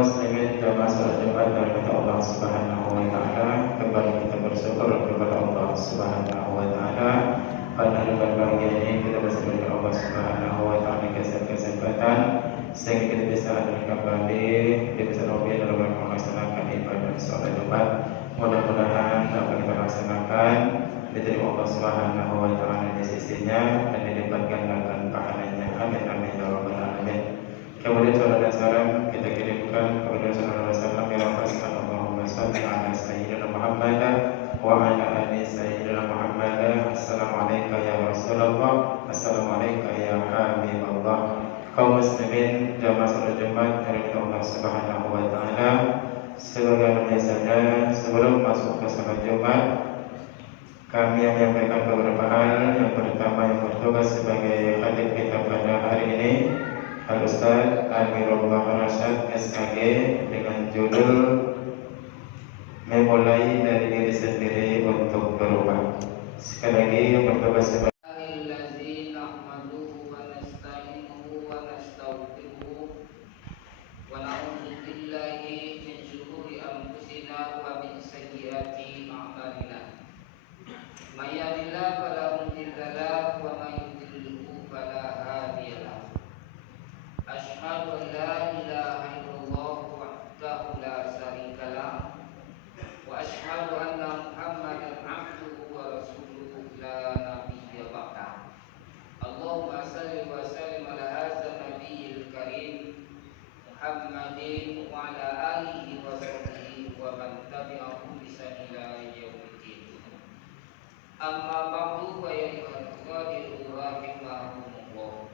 muslimin jamaah salat Jumat dari Allah Subhanahu wa taala, kembali kita bersyukur kepada Allah Subhanahu wa taala. Pada hari pagi ini kita bersyukur kepada Allah Subhanahu wa taala kesempatan sehingga kita bisa hadir kembali di besar Robi dalam melaksanakan ibadah salat Jumat. Mudah-mudahan apa kita laksanakan diterima Allah Subhanahu wa taala di sisinya dan didapatkan akan pahalanya. Amin amin ya rabbal alamin. Kemudian saudara dan saudara kita kirimkan kepada saudara Rasulullah yang berkata Allahumma shalli ala sayyidina Muhammad wa ala ali sayyidina Muhammad. Assalamualaikum ya Rasulullah, assalamualaikum ya Habibullah. Kaum muslimin jamaah salat Jumat dari Allah Subhanahu wa taala, sebagai biasanya sebelum masuk ke salat Jumat kami yang menyampaikan beberapa hal. Yang pertama yang bertugas sebagai khatib kita pada hari ini Al-Ustaz Amirullah Rasyad SKG dengan judul memulai dari diri sendiri untuk berubah. Sekali lagi yang bertugas sebagai Asyhadu an la ilaha illallah wahdahu la syarika lah wa asyhadu anna Muhammadan abduhu wa rasuluhu la nabiyya ba'da. Allahumma salli wa sallim ala hadzal nabiyil karim Muhammadin wa ala alihi wa sahbihi wa man tabi'ahum bi ihsan ila yaumiddin. Amma ba'du fa ya ikhwani rahimahumullah.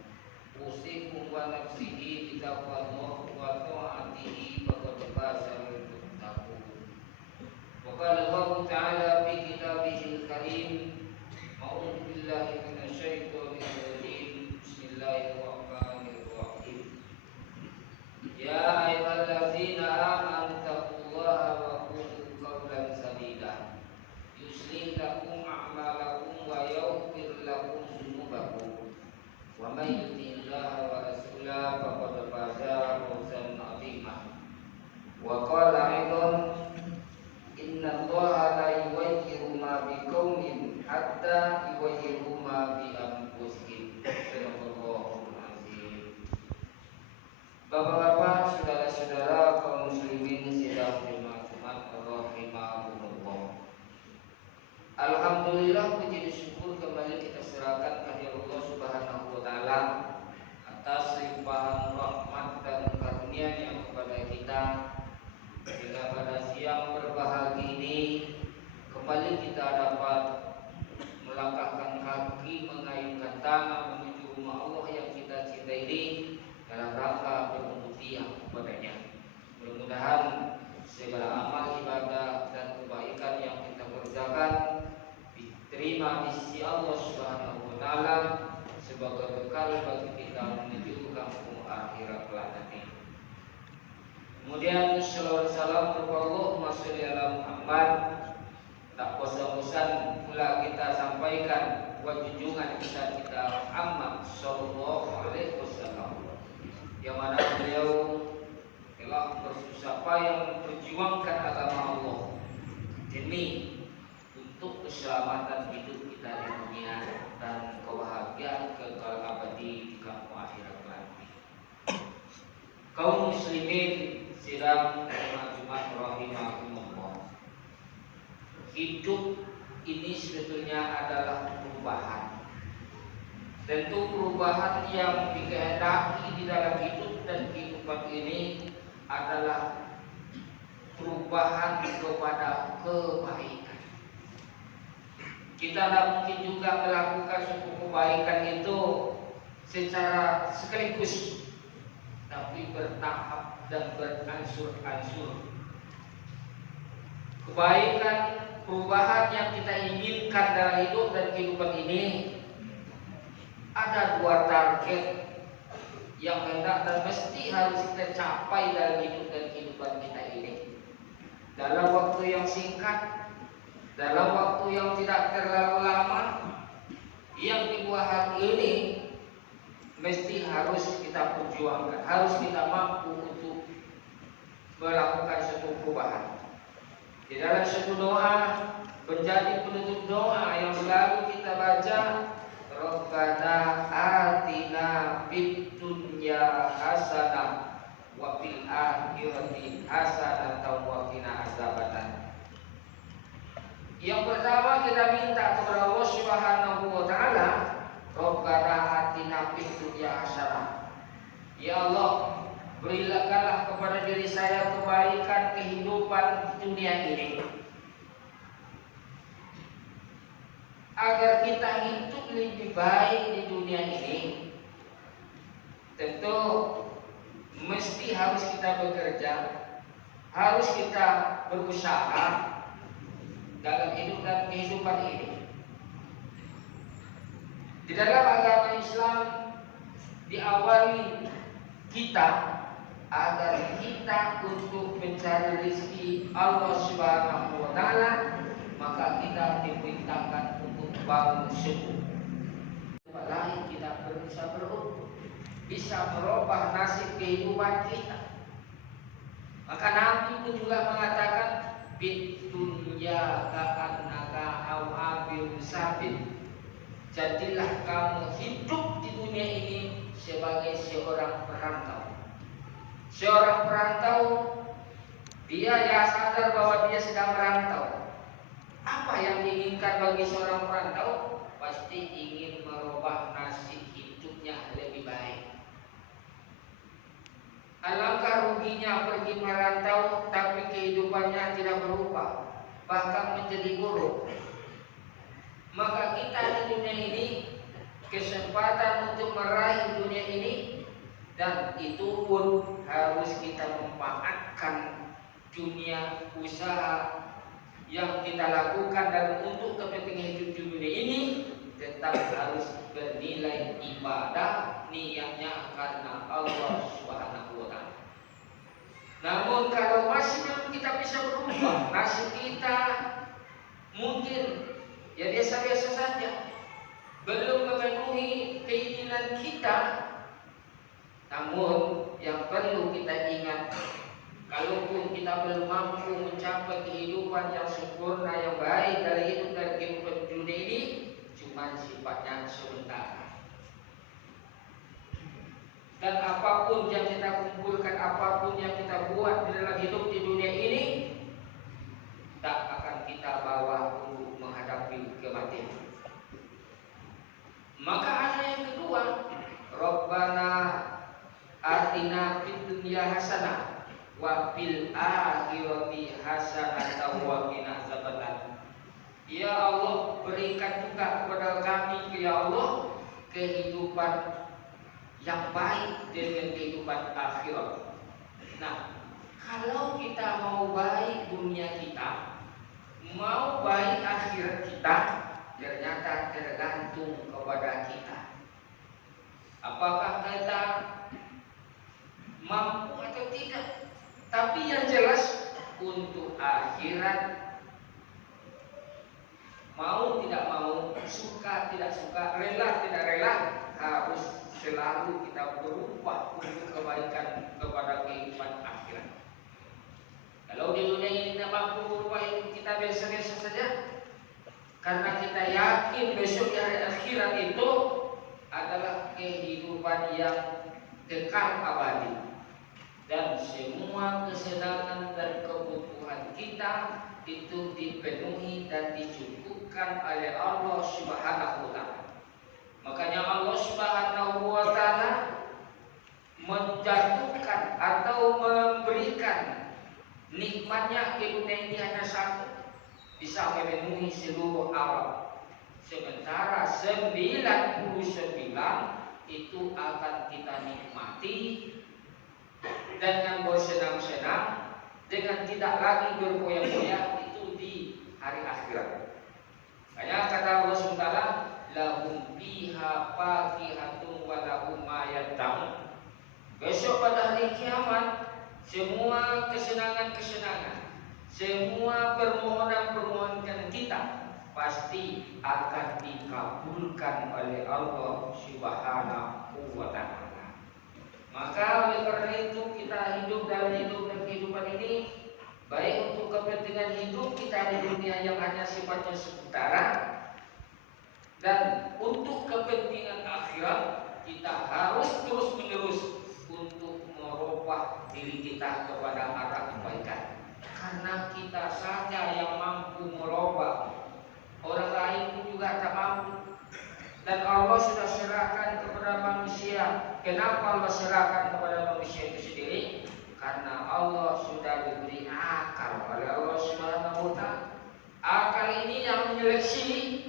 Usikum wa nafsihi bitaqwallah wa ta'atihi faqad faza al-muttaqun. Wa qala Allah ta'ala fi kitabihil karim, a'udzu billahi minasy syaithanir rajim. Bismillahirrahmanirrahim. Ya ayyuhalladzina amanu taqullaha wa qulu qawlan sadida yuslih lakum a'malakum wa yaghfir lakum dzunubakum. Wa may yuti'illaha wa rasulahu faqad faza fawzan 'azima. Wa qala aidan inna Allaha la yughayyiru ma biqaumin hatta yughayyiru ma bi anfusihim. Sadaqallahul azim. Bapak-bapak, saudara-saudara kaum muslimin sidang Jumat rahimahumullah. Alhamdulillah, puji dan syukur kembali kita serahkan kepada Allah Subhanahu wa taala atas limpahan rahmat dan karunia-Nya kepada kita, sehingga pada siang berbahagia ini kembali kita dapat melangkahkan kaki, mengayunkan tangan menuju rumah Allah yang kita cintai ini dalam rangka berbakti kepadanya. Mudah-mudahan segala amal ibadah dan kebaikan yang kita kerjakan diterima di sisi Allah Subhanahu wa taala sebagai bekal bagi kita menuju kampung akhirat kelak nanti. Kemudian shalawat salam kepada Allahumma sholli ala Muhammad. Tak bosan-bosan pula kita sampaikan buat junjungan kita Muhammad sallallahu alaihi wasallam, yang mana beliau telah bersusah payah memperjuangkan agama Allah demi untuk keselamatan hidup kita di dunia dan kebahagiaan kekal abadi di kampung akhirat nanti. Kaum muslimin sidang Jumat rahimahumullah. Hidup ini sebetulnya adalah perubahan. Tentu perubahan yang dikehendaki di dalam hidup dan kehidupan ini adalah perubahan kepada kebaikan. Kita tidak mungkin juga melakukan suatu kebaikan itu secara sekaligus, tapi bertahap dan beransur-ansur. Kebaikan, perubahan yang kita inginkan dalam hidup dan kehidupan ini ada dua target yang hendak dan mesti harus kita capai dalam hidup dan kehidupan kita ini. Dalam waktu yang singkat, dalam waktu yang tidak terlalu lama, yang kedua hal ini mesti harus kita perjuangkan, harus kita mampu untuk Di dalam satu doa menjadi penutup doa yang selalu kita baca, Rabbana atina fid dunya hasanah wa fil akhirati hasanah wa qina azabannar. Yang pertama kita minta kepada Allah Subhanahu wa taala, Rabbana atina fid dunya hasanah. Ya Allah, berikanlah kepada diri saya kebaikan kehidupan di dunia ini, agar kita hidup lebih baik di dunia ini. Tentu mesti harus kita bekerja, harus kita berusaha dalam hidup dan kehidupan ini. Di dalam agama Islam diawali kita agar kita untuk mencari rezeki Allah Subhanahu wa taala, maka kita diperintahkan untuk bangun subuh. Lain kita bisa beruntung, bisa merubah nasib kehidupan kita. Maka Nabi pun juga mengatakan, bid dunya ka'annaka awabir sabit. Jadilah kamu hidup di dunia ini sebagai seorang perantau. Seorang perantau, dia ya sadar bahwa dia sedang merantau. Apa yang diinginkan bagi seorang perantau? Pasti ingin merubah nasib hidupnya lebih baik. Alangkah ruginya pergi merantau tapi kehidupannya tidak berubah, bahkan menjadi buruk. Maka kita di dunia ini kesempatan untuk meraih dunia ini, dan itu pun harus kita memanfaatkan dunia usaha yang kita lakukan dan untuk kepentingan hidup di dunia ini tetap harus bernilai ibadah, niatnya karena Allah Subhanahu wa taala. Namun kalau masih belum kita bisa berubah, nasib kita mungkin ya biasa-biasa saja, belum memenuhi keinginan kita. Namun yang perlu kita ingat, kalaupun kita belum mampu mencapai kehidupan yang sempurna, yang baik dari hidup dan kehidupan dunia ini, cuma sifatnya sementara. Dan apapun yang kita kumpulkan, apapun yang kita buat di dalam hidup di dunia ini, tak akan kita bawa untuk menghadapi kematian. Maka ayat yang kedua, Rabbana atina fid dunya hasanah wa fil akhirati hasanah wa qina azabannar. Ya Allah, berikan juga kepada kami, ya Allah, kehidupan yang baik dengan kehidupan akhirat. Nah, kalau kita mau baik dunia kita, mau baik akhirat kita, ternyata tergantung kepada kita. Apakah kita mampu atau tidak? Tapi yang jelas untuk akhirat, mau tidak mau, suka tidak suka, rela tidak rela, harus selalu kita berubah untuk kebaikan kepada kehidupan akhirat. Kalau di dunia ini tidak mampu berubah hidup kita biasa-biasa saja, karena kita yakin besok di hari akhirat itu adalah kehidupan yang kekal abadi, dan semua kesenangan dan kebutuhan kita itu dipenuhi dan dicukupkan oleh Allah Subhanahu wa taala. Makanya Allah Subhanahu wa taala menjatuhkan atau memberikan nikmatnya ke dunia ini hanya satu, bisa memenuhi seluruh alam. Sementara 99 itu akan kita nikmati dengan bersenang-senang, dengan tidak lagi berfoya-foya, itu di hari akhirat. Makanya kata Allah SWT, lahum fiha fakihatun wa lahum ma yad'un. Besok pada hari kiamat, semua kesenangan-kesenangan, semua permohonan-permohonan kita pasti akan dikabulkan oleh Allah Subhanahu wa taala. Maka oleh karena itu kita hidup dalam hidup dan kehidupan ini, baik untuk kepentingan hidup kita di dunia yang hanya sifatnya sementara, dan untuk kepentingan akhirat kita harus terus menerus untuk merubah diri kita kepada arah kebaikan. Karena kita saja yang mampu merubah, orang lain pun juga tak mampu. Dan Allah sudah serahkan kepada manusia. Kenapa Allah serahkan kepada manusia itu sendiri? Karena Allah sudah diberi akal oleh Allah Subhanahu wa Ta'ala. Akal ini yang menyeleksi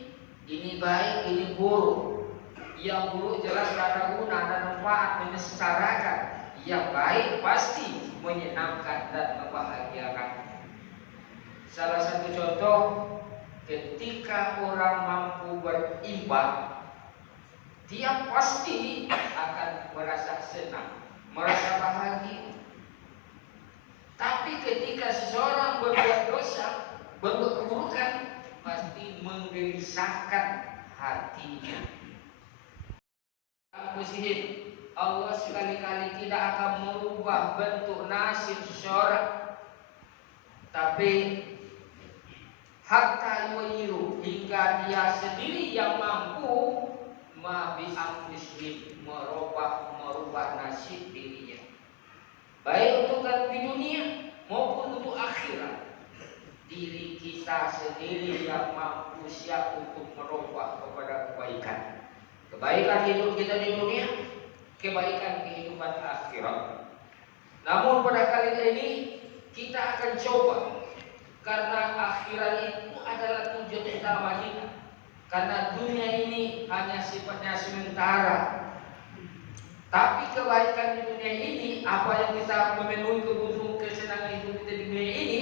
ini baik, ini buruk. Yang buruk jelas tak ada guna dan manfaat, menyengsarakan. Yang baik pasti menyenangkan dan membahagiakan. Salah satu contoh, ketika orang mampu beribadah, dia pasti akan merasa senang, merasa bahagia. Tapi ketika seseorang berbuat dosa, berbuat keburukan, pasti menggelisahkan hatinya. Muslim, Allah sekali-kali tidak akan merubah bentuk nasib seseorang, tapi hatta yu'iru, hingga dia sendiri yang mampu merubah nasib dirinya, baik untuk di dunia maupun untuk akhirat. Diri kita sendiri yang mampu siap untuk merubah kepada kebaikan. Kebaikan hidup kita di dunia, kebaikan kehidupan akhirat. Namun pada kali ini kita akan coba, karena akhirat itu adalah tujuan utama kita. Karena dunia ini hanya sifatnya sementara. Tapi kebaikan di dunia ini, apa yang kita memenuhi kebutuhan kesenangan hidup kita di dunia ini,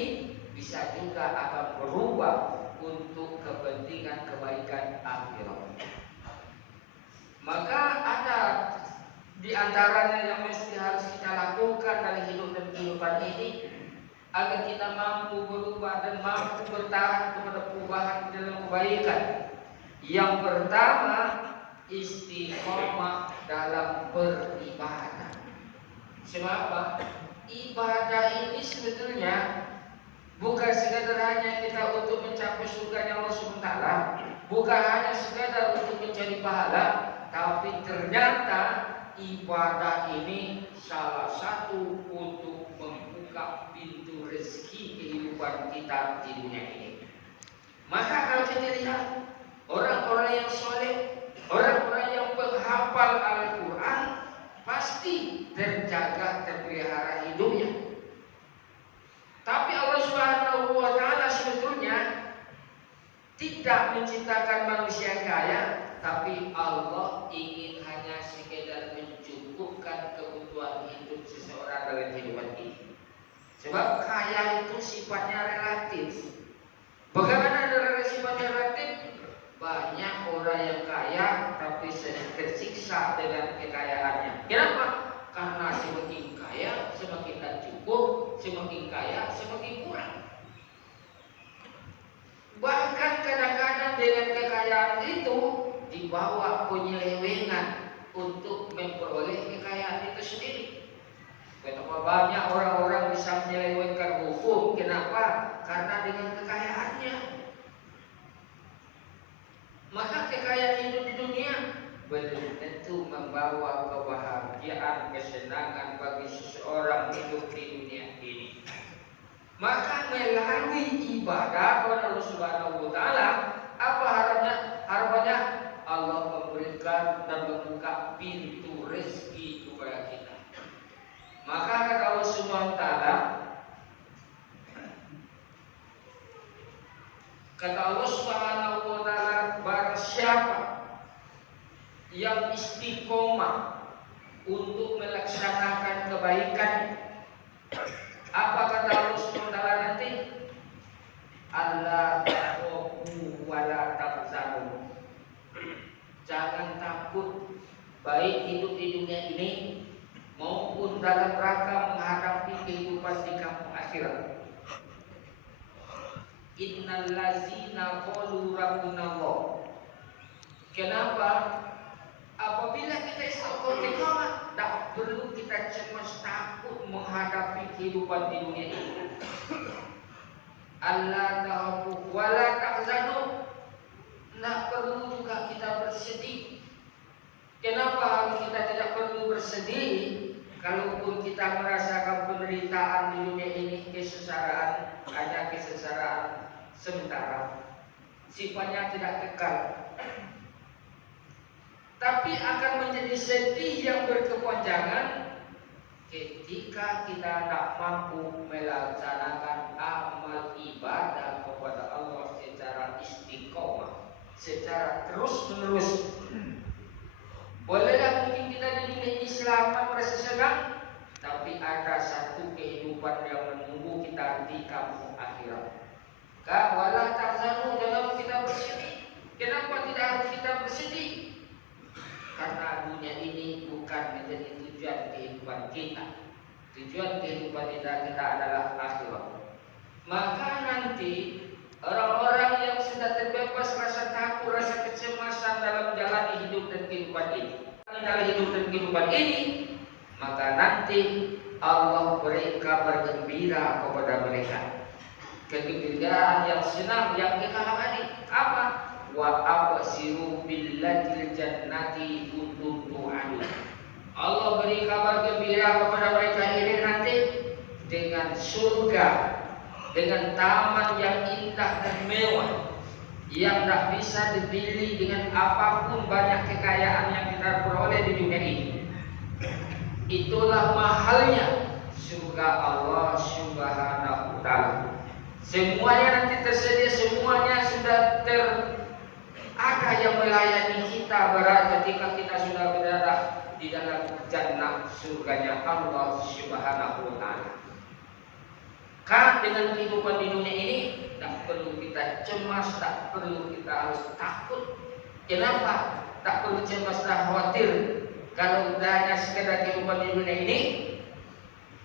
bisa juga akan berubah untuk kepentingan kebaikan akhirat. Maka ada di antaranya yang mesti harus kita lakukan dalam hidup dan kehidupan ini, agar kita mampu berubah dan mampu bertahan kepada perubahan dalam kebaikan. Yang pertama, istiqomah dalam beribadah. Sebab ibadah ini sebetulnya bukan sekadar hanya kita untuk mencapai surga Allah SWT, bukan hanya sekadar untuk mencari pahala, tapi ternyata ibadah ini salah satu untuk membuka pintu rezeki kehidupan kita di dunia ini. Maka kalau kita lihat orang-orang yang soleh, orang-orang yang menghafal Al-Quran, pasti terjaga, terpelihara hidupnya. Tapi Allah Subhanahu wa Ta'ala sebetulnya tidak menciptakan manusia kaya, tapi Allah ingin hanya sekedar mencukupkan kebutuhan hidup seseorang dalam kehidupan ini. Sebab kaya itu sifatnya relatif. Bagaimana ada sifatnya relatif? Banyak orang yang kaya tapi tersiksa dengan kekayaannya. Kenapa? Karena semakin kaya semakin tak cukup, semakin kaya semakin kurang. Bahkan kadang-kadang dengan kekayaan itu dibawa penyelewengan untuk memperoleh kekayaan itu sendiri. Betapa banyak orang-orang bisa menyelewengkan hukum. Kenapa? Karena dengan kekayaannya. Maka kekayaan hidup di dunia belum tentu membawa kebahagiaan, kesenangan bagi seseorang hidup di dunia ini. Maka melalui ibadah kepada Allah Subhanahu wa Ta'ala, apa harapannya? Allah memberikan dan membuka pintu rezeki kepada kita. Maka kata Allah Subhanahu wa Ta'ala, barang siapa yang istiqomah untuk melaksanakan kebaikan, apa kata Allah Subhanahu wa Ta'ala nanti? Allah takhafu wa la tahzanu. Jangan takut, baik hidup di dunia ini maupun dalam rangka menghadapi kehidupan di kampung akhirat. Innal ladzina qalu rabbunallah. Kenapa? Apabila kita istiqomah, tak perlu kita cemas takut menghadapi kehidupan di dunia ini. Allah tahu wala tahzanu. Tidak perlu juga kita bersedih. Kenapa harus kita tidak perlu bersedih? Kalaupun kita merasakan penderitaan di dunia ini, kesengsaraan, hanya kesengsaraan sementara, sifatnya tidak kekal. Tapi akan menjadi sedih yang berkepanjangan ketika kita tidak mampu melaksanakan amal ibadah kepada Allah secara istiqomah, secara terus-menerus. Bolehlah mungkin kita di dunia ini selamat merasa senang, tapi ada satu kehidupan yang menunggu kita di kampung akhirat. Wala tahzanu, jangan kita bersedih. Kenapa tidak harus kita bersedih? Karena dunia ini bukan menjadi tujuan kehidupan kita. Tujuan kehidupan kita adalah akhirat. Maka nanti orang-orang yang sudah terbebas rasa takut, rasa kecemasan dalam menjalani hidup dan kehidupan ini, dalam hidup dan kehidupan ini, maka nanti Allah beri kabar gembira kepada mereka. Kegembiraan yang senang, yang kekal abadi. Apa? Wa absiru billatil jannati kuntum tu'adun. Allah beri kabar gembira kepada mereka ini nanti dengan surga, dengan taman yang indah dan mewah, yang tak bisa dibeli dengan apapun banyak kekayaan yang kita peroleh di dunia ini. Itulah mahalnya surga Allah Subhanahu wa ta'ala. Semuanya nanti tersedia, semuanya sudah ada yang melayani kita ketika kita sudah berada di dalam jannah surganya Allah Subhanahu wa ta'ala. Kan dengan kehidupan di dunia ini tak perlu kita cemas, tak perlu kita harus takut. Kenapa? Tak perlu cemas dan khawatir kalau hanya sekedar kehidupan di dunia ini,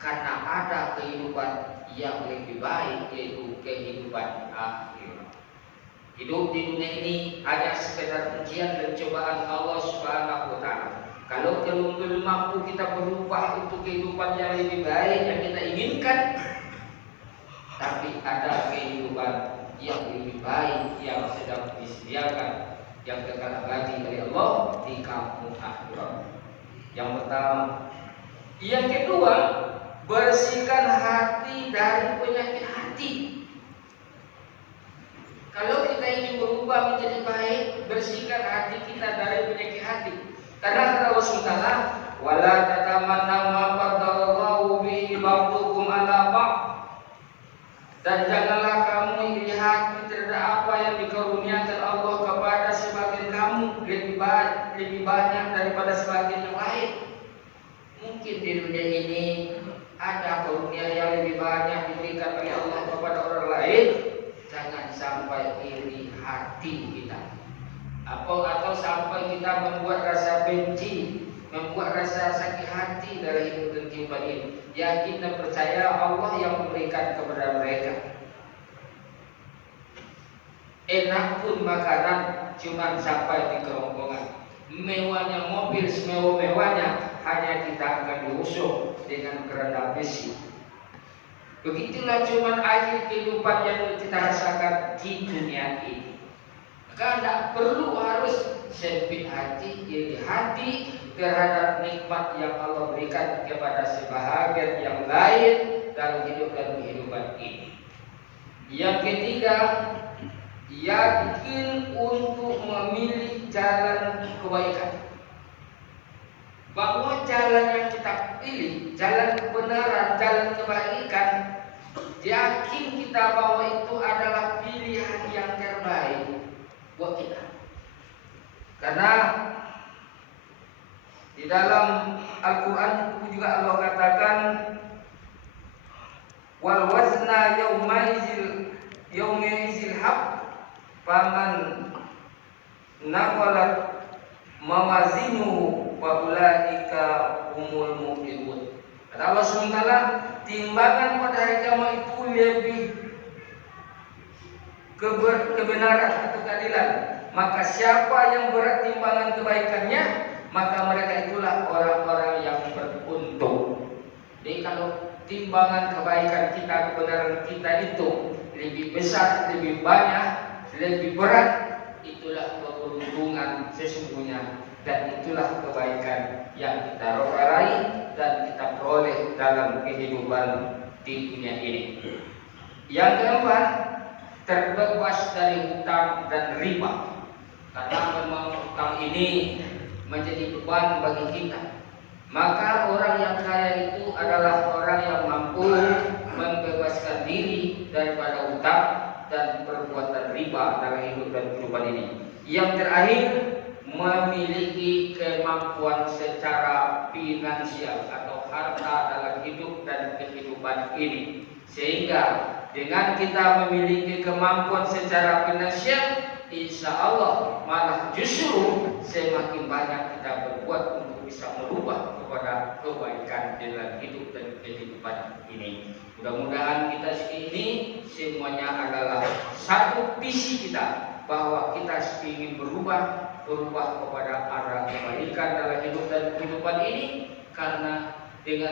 karena ada kehidupan yang lebih baik, yaitu kehidupan akhirat. Hidup di dunia ini hanya sekedar ujian dan cobaan Allah Subhanahu wa ta'ala. Kalau belum mampu kita berubah untuk kehidupan yang lebih baik yang kita inginkan, tapi ada kehidupan yang lebih baik yang sedang disediakan, yang kekal abadi dari Allah di kampung akhirat. Yang pertama. Yang kedua, bersihkan hati dari penyakit hati. Kalau kita ingin berubah menjadi baik, bersihkan hati kita dari penyakit hati. Karena Allah SWT, wala tatamanna ma faddalallahu bihi ba'dukum ala ba'd. Dan janganlah kamu iri hati terhadap apa yang dikaruniakan Allah kepada sebagian kamu lebih banyak daripada sebagian yang lain. Mungkin di dunia ini ada karunia yang lebih banyak diberikan oleh Allah kepada orang lain. Jangan sampai iri hati kita, atau sampai kita membuat rasa benci, membuat rasa sakit hati dari hidup dan kehidupan ini. Yakin dan percaya Allah yang memberikan kepada mereka. Enak pun makanan cuma sampai di kerongkongan. Mewahnya mobil semewah-mewahnya hanya kita akan diusung dengan keranda besi. Begitulah cuma akhir kehidupan yang kita rasakan di dunia ini. Maka tidak perlu harus sempit hati, iri hati terhadap nikmat yang Allah berikan kepada sebahagian yang lain dalam hidup dan kehidupan ini. Yang ketiga, yakin untuk memilih jalan kebaikan. Bahwa jalan yang kita pilih, jalan kebenaran, jalan kebaikan, yakin kita bahwa itu adalah pilihan yang terbaik buat kita. Karena di dalam Al-Quran juga Allah katakan, wal wazna yaumaizil haq faman naqalat mawazinu wa ulaika humul muflihun. Kata Allah SWT, timbangan pada hari kiamat itu lebih kebenaran atau keadilan. Maka siapa yang berat timbangan kebaikannya, maka mereka itulah orang-orang yang beruntung. Jadi kalau timbangan kebaikan kita, kebenaran kita itu lebih besar, lebih banyak, lebih berat, itulah keberuntungan sesungguhnya, dan itulah kebaikan yang kita raih dan kita peroleh dalam kehidupan di dunia ini. Yang keempat, terbebas dari hutang dan riba. Karena memang hutang ini menjadi beban bagi kita. Maka orang yang kaya itu adalah orang yang mampu membebaskan diri daripada hutang dan perbuatan riba dalam hidup dan kehidupan ini. Yang terakhir, memiliki kemampuan secara finansial atau harta dalam hidup dan kehidupan ini. Sehingga dengan kita memiliki kemampuan secara finansial, insya Allah malah justru semakin banyak kita berbuat untuk bisa merubah kepada kebaikan dalam hidup dan kehidupan ini. Mudah-mudahan kita ini semuanya adalah satu visi kita, bahwa kita ingin berubah kepada arah kebaikan dalam hidup dan kehidupan ini, karena dengan